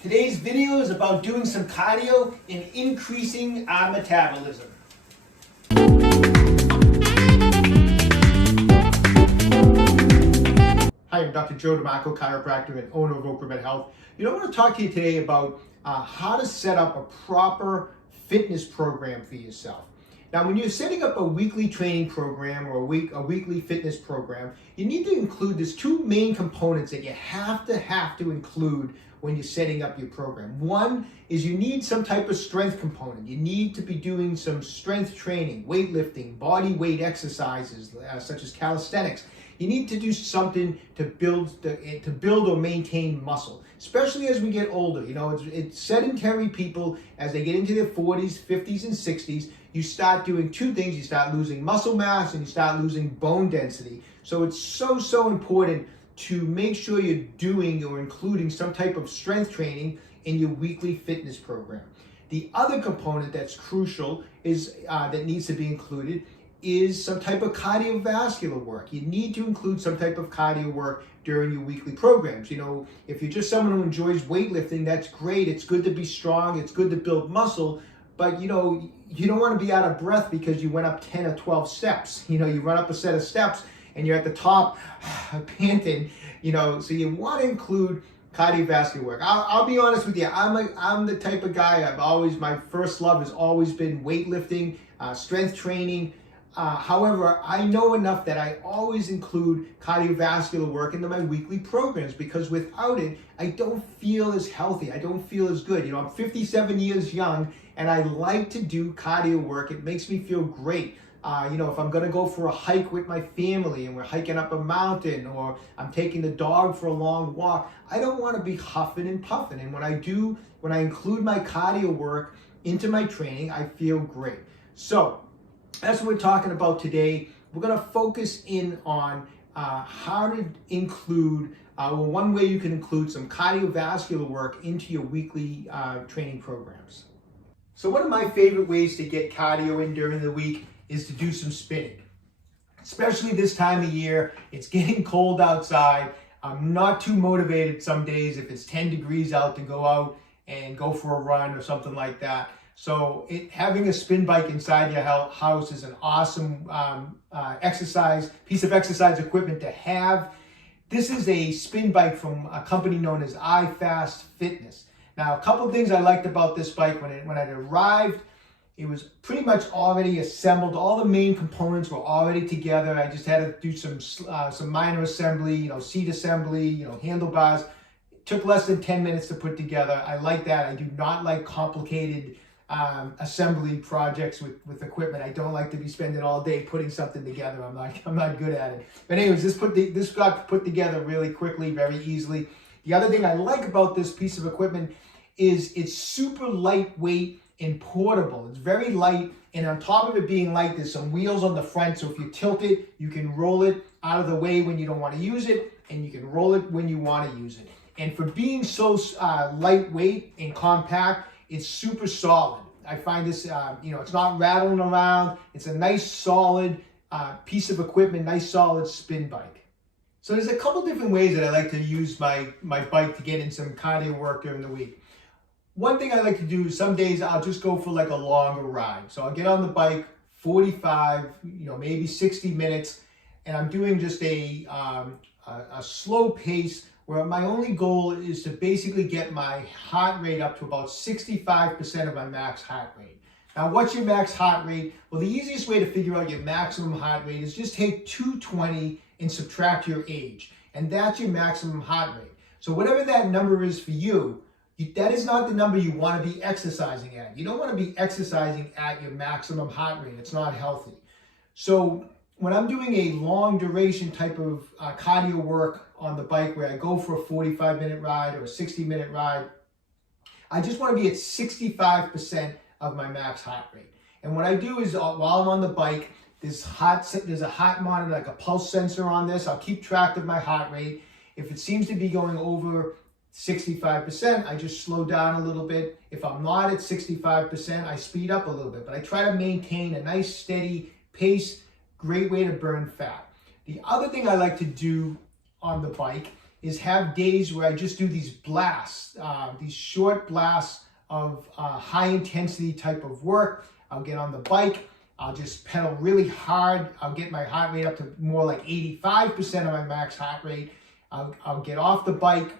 Today's video is about doing some cardio and increasing our metabolism. Hi, I'm Dr. Joe DeMarco, chiropractor and owner of OcraMed Health. I want to talk to you today about how to set up a proper fitness program for yourself. Now, when you're setting up a weekly training program or a weekly fitness program, you need to include, there's two main components that you have to include when you're setting up your program. One is you need some type of strength component. You need to be doing some strength training, weightlifting, body weight exercises, such as calisthenics. You need to do something to build or maintain muscle, especially as we get older. It's sedentary people, as they get into their 40s, 50s, and 60s, you start doing two things. You start losing muscle mass and you start losing bone density. So it's so important to make sure you're doing or including some type of strength training in your weekly fitness program. The other component that's crucial is that needs to be included is some type of cardiovascular work. You need to include some type of cardio work during your weekly programs. If you're just someone who enjoys weightlifting, that's great. It's good to be strong. It's good to build muscle. But you don't want to be out of breath because you went up 10 or 12 steps. You run up a set of steps and you're at the top panting, so you want to include cardiovascular work. I'll be honest with you, I'm the type of guy, my first love has always been weightlifting, strength training. However, I know enough that I always include cardiovascular work into my weekly programs, because without it, I don't feel as healthy. I don't feel as good. I'm 57 years young and I like to do cardio work. It makes me feel great. If I'm gonna go for a hike with my family and we're hiking up a mountain, or I'm taking the dog for a long walk, I don't want to be huffing and puffing. And when I include my cardio work into my training, I feel great. So that's what we're talking about today. We're gonna focus in on how to include, one way you can include some cardiovascular work into your weekly training programs. So one of my favorite ways to get cardio in during the week is to do some spinning. Especially this time of year, it's getting cold outside. I'm not too motivated some days if it's 10 degrees out to go out and go for a run or something like that. So having a spin bike inside your house is an awesome piece of exercise equipment to have. This is a spin bike from a company known as IFast Fitness. Now, a couple of things I liked about this bike when it arrived. It was pretty much already assembled. All the main components were already together. I just had to do some minor assembly, seat assembly, handlebars. It took less than 10 minutes to put together. I like that. I do not like complicated assembly projects with equipment. I don't like to be spending all day putting something together. I'm not good at it. But anyways, this got put together really quickly, very easily. The other thing I like about this piece of equipment is it's super lightweight and portable. It's very light, and on top of it being light, there's some wheels on the front, so if you tilt it, you can roll it out of the way when you don't want to use it, and you can roll it when you want to use it. And for being so lightweight and compact, it's super solid. I find this, it's not rattling around. It's a nice solid piece of equipment, nice solid spin bike. So there's a couple different ways that I like to use my bike to get in some cardio work during the week. One thing I like to do is some days I'll just go for like a longer ride. So I'll get on the bike 45, maybe 60 minutes, and I'm doing just a slow pace where my only goal is to basically get my heart rate up to about 65% of my max heart rate. Now, what's your max heart rate? Well, the easiest way to figure out your maximum heart rate is just take 220 and subtract your age, and that's your maximum heart rate. So whatever that number is for you, that is not the number you want to be exercising at. You don't want to be exercising at your maximum heart rate. It's not healthy. So when I'm doing a long duration type of cardio work on the bike, where I go for a 45-minute ride or a 60-minute ride, I just want to be at 65% of my max heart rate. And what I do is, while I'm on the bike, there's a heart monitor, like a pulse sensor on this. I'll keep track of my heart rate. If it seems to be going over 65%, I just slow down a little bit. If I'm not at 65%, I speed up a little bit. But I try to maintain a nice steady pace. Great way to burn fat. The other thing I like to do on the bike is have days where I just do these blasts, these short blasts of high intensity type of work. I'll get on the bike, I'll just pedal really hard, I'll get my heart rate up to more like 85% of my max heart rate. I'll get off the bike,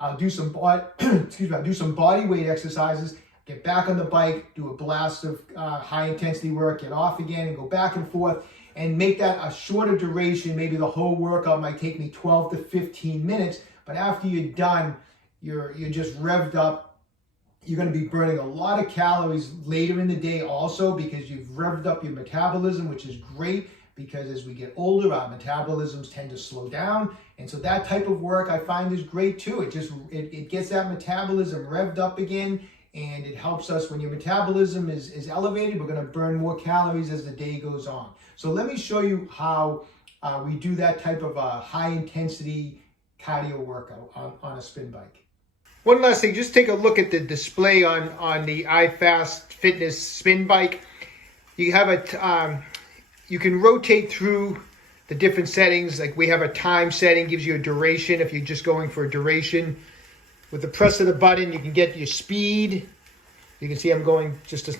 I'll do some I'll do some body weight exercises, get back on the bike, do a blast of high intensity work, get off again and go back and forth, and make that a shorter duration. Maybe the whole workout might take me 12 to 15 minutes, but after you're done, you're just revved up. You're going to be burning a lot of calories later in the day also, because you've revved up your metabolism, which is great, because as we get older, our metabolisms tend to slow down. And so that type of work I find is great too. It gets that metabolism revved up again, and it helps us. When your metabolism is elevated, we're going to burn more calories as the day goes on. So let me show you how we do that type of high intensity cardio workout on a spin bike. One last thing, just take a look at the display on the IFast Fitness Spin Bike. You have you can rotate through the different settings. Like we have a time setting, gives you a duration if you're just going for a duration. With the press of the button, you can get your speed. You can see I'm going just a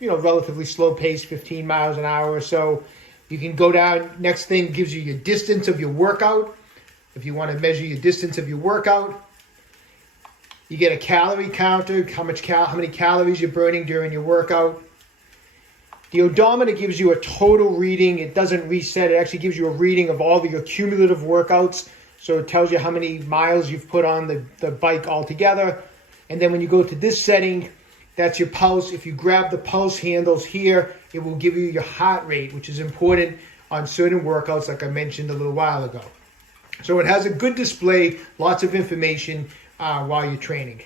relatively slow pace, 15 miles an hour or so. You can go down. Next thing gives you your distance of your workout. If you want to measure your distance of your workout. You get a calorie counter, how many calories you're burning during your workout. The odometer gives you a total reading. It doesn't reset. It actually gives you a reading of all of your cumulative workouts. So it tells you how many miles you've put on the bike altogether. And then when you go to this setting, that's your pulse. If you grab the pulse handles here, it will give you your heart rate, which is important on certain workouts like I mentioned a little while ago. So it has a good display, lots of information while you're training.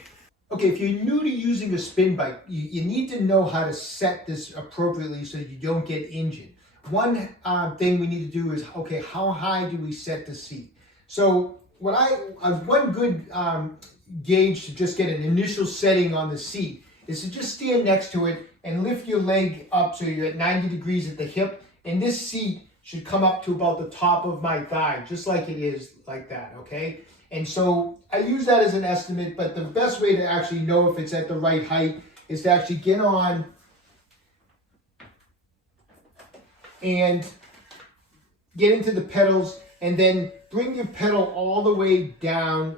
Okay, if you're new to using a spin bike, you need to know how to set this appropriately so that you don't get injured. One thing we need to do is, okay, how high do we set the seat? So one good gauge to just get an initial setting on the seat is to just stand next to it and lift your leg up so you're at 90 degrees at the hip, and this seat should come up to about the top of my thigh, just like it is like that, okay? And so I use that as an estimate, but the best way to actually know if it's at the right height is to actually get on and get into the pedals, and then bring your pedal all the way down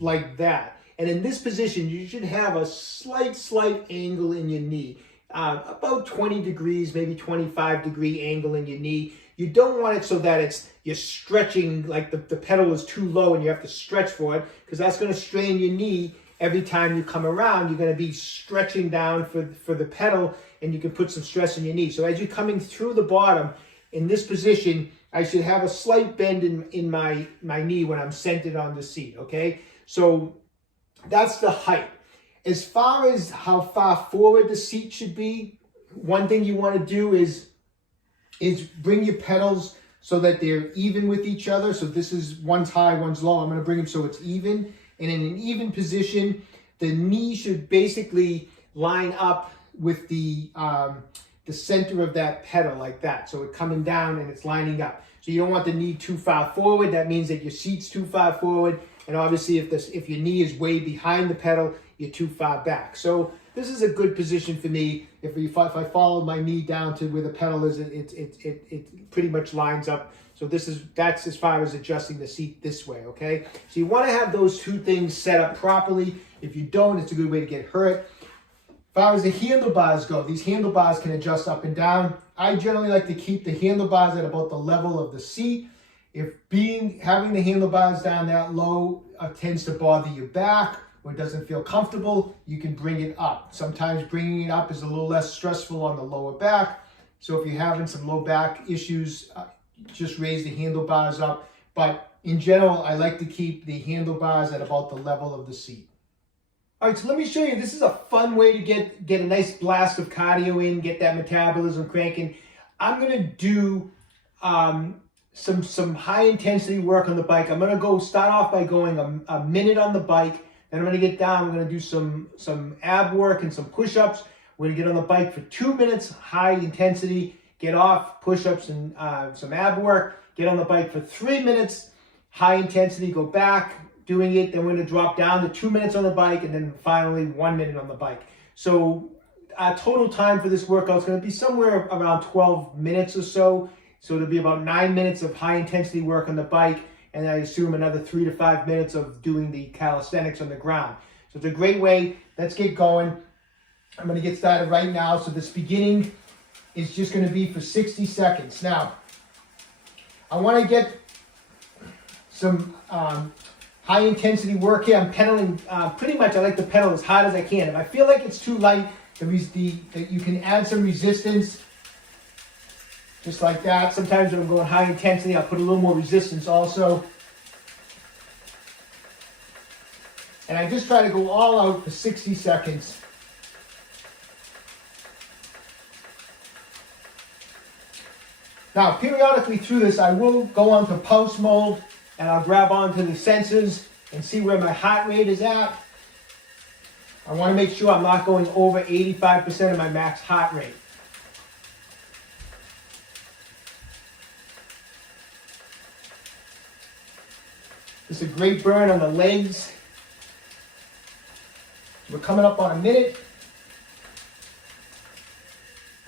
like that. And in this position, you should have a slight angle in your knee, about 20 degrees, maybe 25 degree angle in your knee. You don't want it so that you're stretching, like the pedal is too low and you have to stretch for it, because that's going to strain your knee. Every time you come around, you're going to be stretching down for the pedal, and you can put some stress in your knee. So as you're coming through the bottom, in this position, I should have a slight bend in my knee when I'm centered on the seat, okay? So that's the height. As far as how far forward the seat should be, one thing you want to do is bring your pedals so that they're even with each other. So this is one's high, one's low. I'm going to bring them so it's even. And in an even position, the knee should basically line up with the center of that pedal like that. So it's coming down and it's lining up. So you don't want the knee too far forward. That means that your seat's too far forward. And obviously if your knee is way behind the pedal, you're too far back. So this is a good position for me. If I follow my knee down to where the pedal is, it pretty much lines up. So that's as far as adjusting the seat this way, okay? So you want to have those two things set up properly. If you don't, it's a good way to get hurt. As far as the handlebars go, these handlebars can adjust up and down. I generally like to keep the handlebars at about the level of the seat. If having the handlebars down that low tends to bother your back or it doesn't feel comfortable, you can bring it up. Sometimes bringing it up is a little less stressful on the lower back. So if you're having some low back issues, just raise the handlebars up. But in general, I like to keep the handlebars at about the level of the seat. All right, so let me show you. This is a fun way to get a nice blast of cardio in, get that metabolism cranking. I'm going to do some high intensity work on the bike. I'm going to start off by going a minute on the bike. Then I'm going to get down. I'm going to do some ab work and some push-ups. We're going to get on the bike for 2 minutes, high intensity. Get off, push-ups and some ab work. Get on the bike for 3 minutes, high intensity, go back, doing it, then we're gonna drop down to 2 minutes on the bike, and then finally 1 minute on the bike. So our total time for this workout is gonna be somewhere around 12 minutes or so. So it'll be about 9 minutes of high intensity work on the bike, and I assume another 3 to 5 minutes of doing the calisthenics on the ground. So it's a great way. Let's get going. I'm gonna get started right now. So this beginning is just gonna be for 60 seconds. Now, I wanna get some high intensity work here. I'm pedaling pretty much. I like to pedal as hard as I can. If I feel like it's too light, you can add some resistance, just like that. Sometimes when I'm going high intensity, I'll put a little more resistance also. And I just try to go all out for 60 seconds. Now, periodically through this, I will go on to pulse mode, and I'll grab onto the sensors and see where my heart rate is at. I want to make sure I'm not going over 85% of my max heart rate. This is a great burn on the legs. We're coming up on a minute.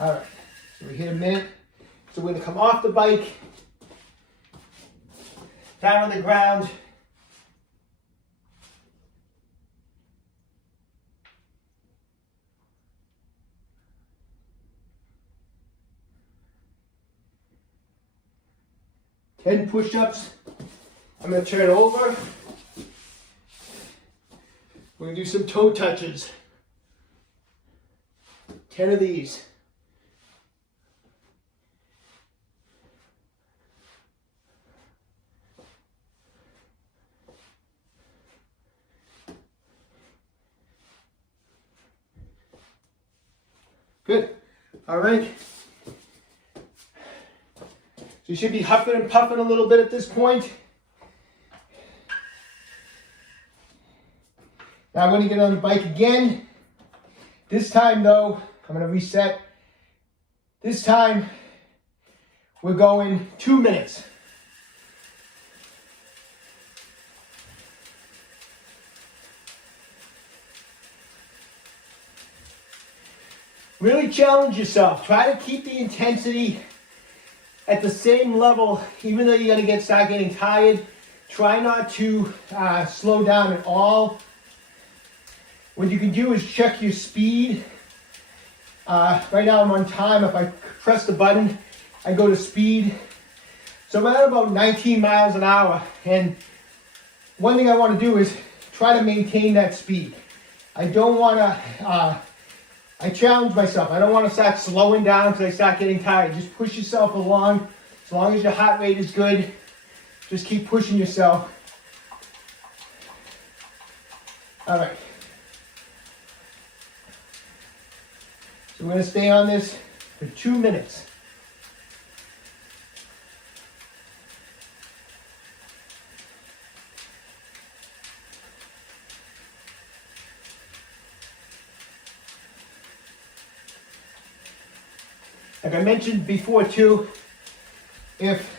All right, so we hit a minute. So we're gonna come off the bike, down on the ground. Ten push-ups. I'm gonna turn over. We're gonna do some toe touches. 10 of these. Good. All right. So you should be huffing and puffing a little bit at this point. Now I'm going to get on the bike again. This time though, I'm going to reset. This time we're going 2 minutes. Really challenge yourself. Try to keep the intensity at the same level, even though you're going to start getting tired. Try not to slow down at all. What you can do is check your speed. Right now I'm on time. If I press the button, I go to speed. So I'm at about 19 miles an hour. And one thing I want to do is try to maintain that speed. I don't want to, I challenge myself. I don't want to start slowing down because I start getting tired. Just push yourself along. As long as your heart rate is good, just keep pushing yourself. All right. So we're going to stay on this for 2 minutes. Like I mentioned before too, if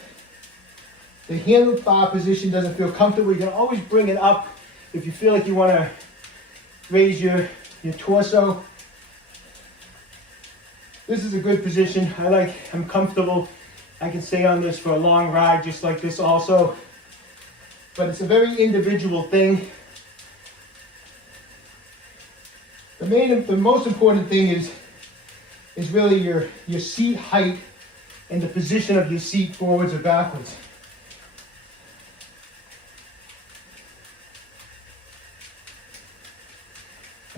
the handlebar position doesn't feel comfortable, you can always bring it up if you feel like you want to raise your torso. This is a good position. I'm comfortable. I can stay on this for a long ride just like this also. But it's a very individual thing. The most important thing is really your seat height and the position of your seat forwards or backwards.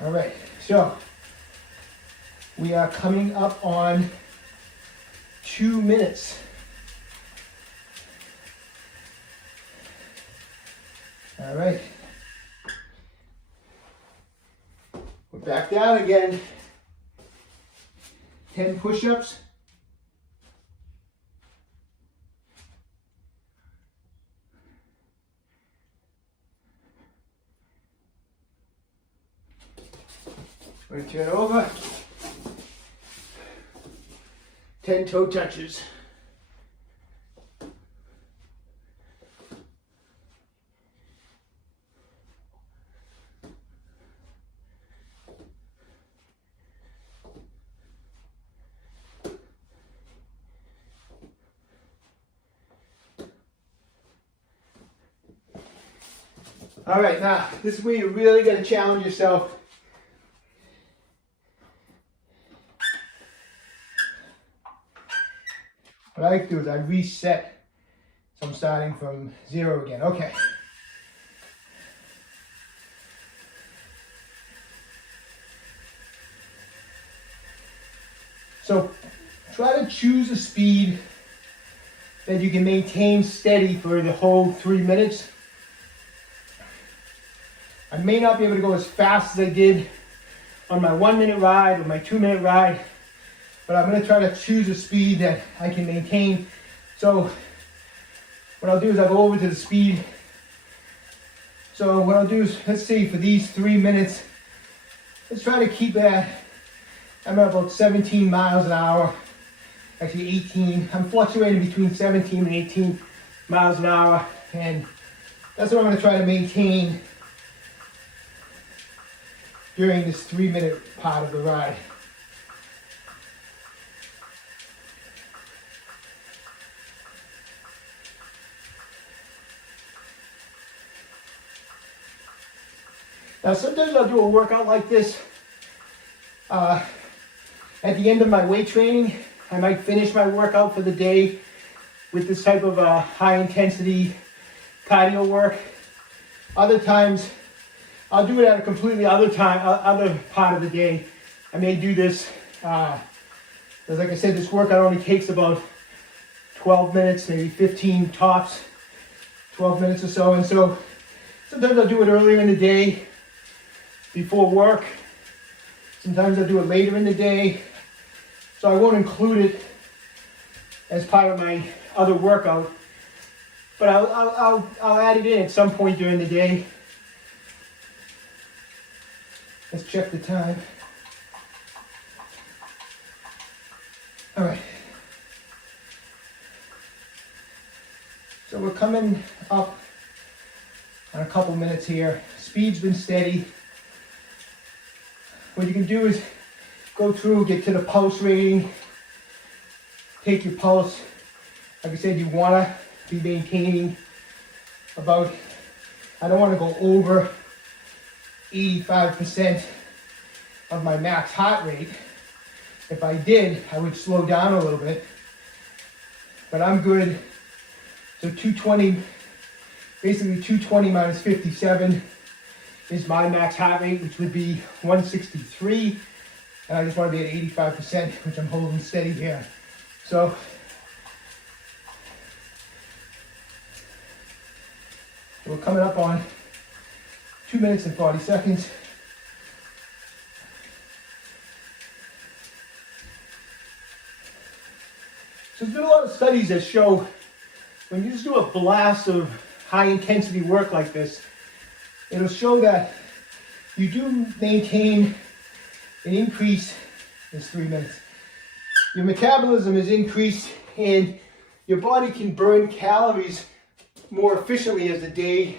All right, so we are coming up on 2 minutes. All right. We're back down again. 10 push-ups. We're going to turn over. 10 toe touches. All right, now this is where you really got to challenge yourself. What I like to do is I reset, so I'm starting from 0 again. Okay. So try to choose a speed that you can maintain steady for the whole 3 minutes. I may not be able to go as fast as I did on my 1 minute ride or my 2 minute ride, but I'm going to try to choose a speed that I can maintain. So what I'll do is I'll go over to the speed. So what I'll do is, let's see, for these 3 minutes, let's try to keep that. I'm at about 17 miles an hour, actually 18. I'm fluctuating between 17 and 18 miles an hour, and that's what I'm going to try to maintain during this 3 minute part of the ride. Now sometimes I'll do a workout like this. At the end of my weight training, I might finish my workout for the day with this type of high intensity cardio work. Other times, I'll do it at a completely other part of the day. I may do this, because like I said, this workout only takes about 12 minutes, maybe 15 tops, 12 minutes or so. And so sometimes I'll do it earlier in the day before work. Sometimes I'll do it later in the day. So I won't include it as part of my other workout, but I'll add it in at some point during the day. Let's check the time. All right. So we're coming up on a couple minutes here. Speed's been steady. What you can do is go through, get to the pulse rating, take your pulse. Like I said, you want to be maintaining about, I don't want to go over 85% of my max heart rate. If I did, I would slow down a little bit, but I'm good. So 220, basically 220 minus 57 is my max heart rate, which would be 163. And I just want to be at 85%, which I'm holding steady here. So we're coming up on 2 minutes and 40 seconds. So there's been a lot of studies that show when you just do a blast of high intensity work like this, it'll show that you do maintain an increase. It's 3 minutes. Your metabolism is increased and your body can burn calories more efficiently as the day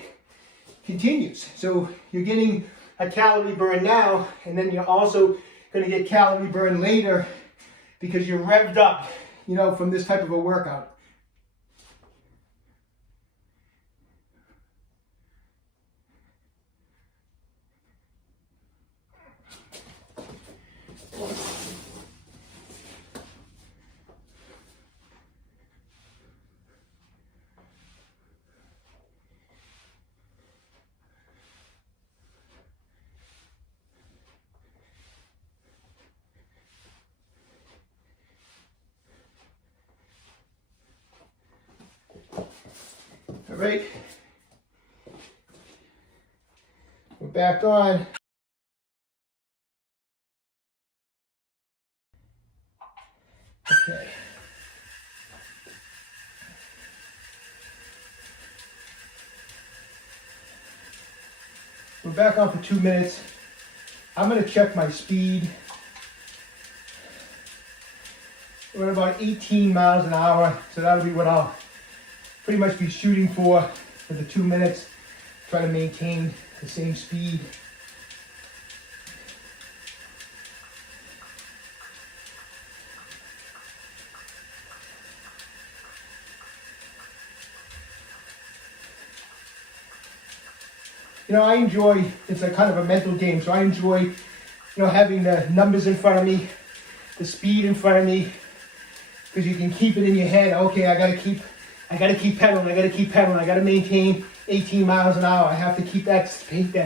continues. So you're getting a calorie burn now, and then you're also going to get calorie burn later because you're revved up, from this type of a workout. All right, we're back on. Okay. We're back on for 2 minutes. I'm going to check my speed. We're at about 18 miles an hour, so that'll be what I'll pretty much be shooting for the 2 minutes. Try to maintain the same speed. I enjoy, it's a kind of a mental game, so I enjoy, having the numbers in front of me, the speed in front of me, because you can keep it in your head. Okay, I gotta keep pedaling, I gotta maintain 18 miles an hour. I have to keep that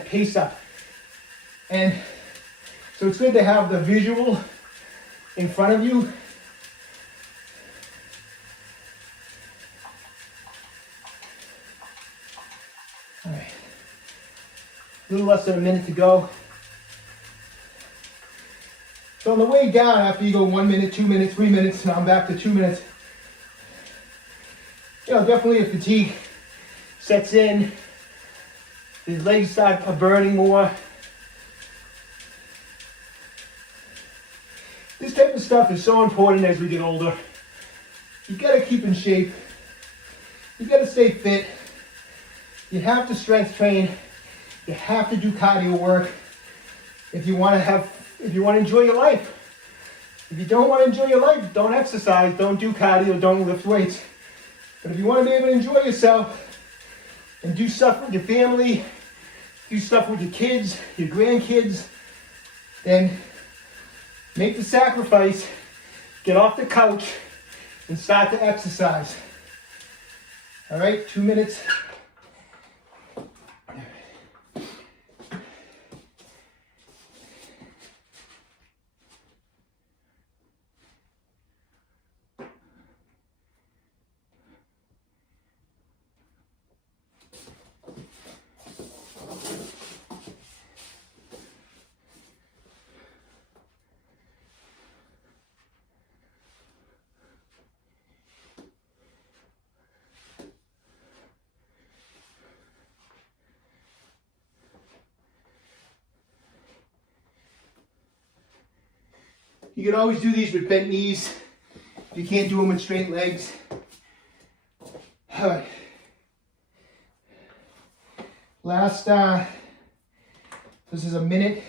pace up. And so it's good to have the visual in front of you. All right, a little less than a minute to go. So on the way down, after you go 1 minute, 2 minutes, 3 minutes, now I'm back to 2 minutes. Definitely a fatigue sets in. The legs start burning more. This type of stuff is so important as we get older. You gotta keep in shape. You gotta stay fit. You have to strength train. You have to do cardio work if you want to enjoy your life. If you don't want to enjoy your life, don't exercise, don't do cardio, don't lift weights. But if you want to be able to enjoy yourself and do stuff with your family, do stuff with your kids, your grandkids, then make the sacrifice, get off the couch, and start to exercise. All right, 2 minutes. You can always do these with bent knees. You can't do them with straight legs. All right. Last, this is a minute.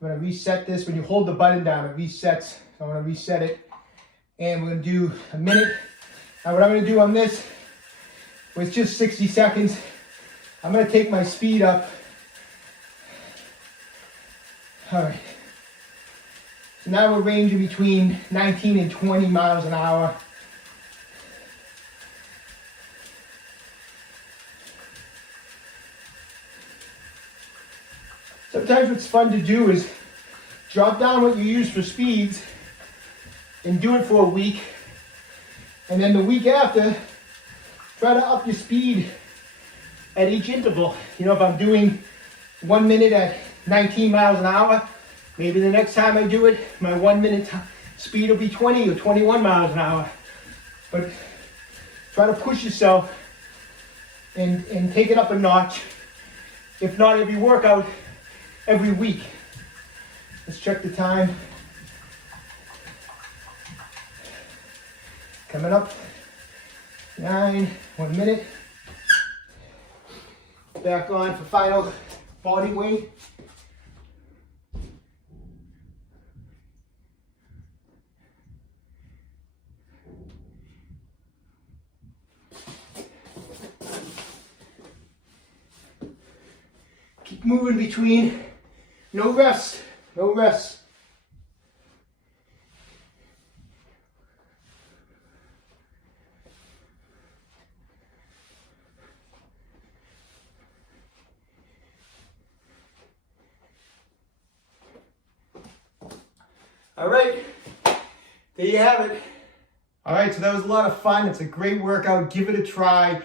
I'm gonna reset this. When you hold the button down, it resets. So I'm gonna reset it. And we're gonna do a minute. Now what I'm gonna do on this, with just 60 seconds, I'm gonna take my speed up. All right. So now we're ranging between 19 and 20 miles an hour. Sometimes what's fun to do is drop down what you use for speeds and do it for a week. And then the week after, try to up your speed at each interval. If I'm doing 1 minute at 19 miles an hour, maybe the next time I do it, my 1 minute speed will be 20 or 21 miles an hour. But try to push yourself and take it up a notch. If not every workout, every week. Let's check the time. Coming up, 1 minute. Back on for final body weight. Keep moving between, no rest, no rest. All right, there you have it. All right, so that was a lot of fun. It's a great workout. Give it a try.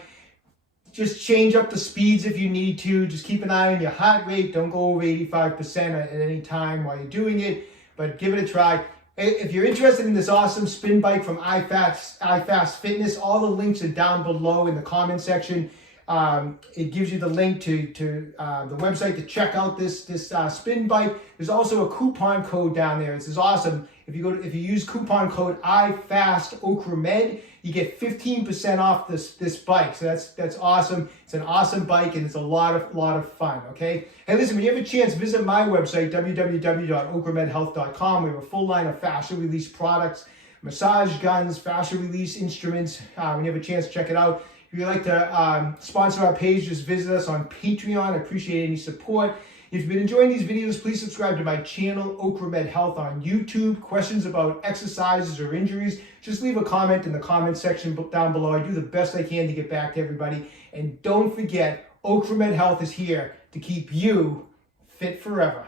Just change up the speeds if you need to. Just keep an eye on your heart rate. Don't go over 85% at any time while you're doing it, but give it a try. If you're interested in this awesome spin bike from IFast Fitness, all the links are down below in the comment section. It gives you the link to the website to check out this spin bike. There's also a coupon code down there. This is awesome. If you use coupon code IFast OcraMed, you get 15% off this bike. So that's awesome. It's an awesome bike and it's a lot of fun. Okay. Hey, listen, when you have a chance, visit my website www.OcraMedHealth.com. We have a full line of fascia release products, massage guns, fascia release instruments. When you have a chance, check it out. If If you'd like to sponsor our page, just visit us on Patreon. I appreciate any support. If you've been enjoying these videos, please subscribe to my channel, OcraMed Health, on YouTube. Questions about exercises or injuries, just leave a comment in the comment section down below. I do the best I can to get back to everybody. And don't forget, OcraMed Health is here to keep you fit forever.